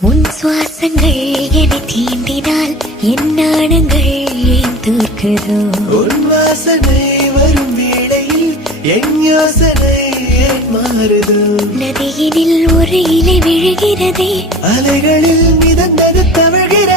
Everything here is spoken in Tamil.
உன் சுவாசங்கள் என்னை தீண்டினால் என் நாணங்கள் ஏன் தோற்குதோ? உன் வாசனை வரும் வேளையில் என் யோசனை ஏன் மாறுதோ? நதியினில் ஒரு இலை விழுகிறதே, அலைகளில் மிதந்தது தவழ்கிறது.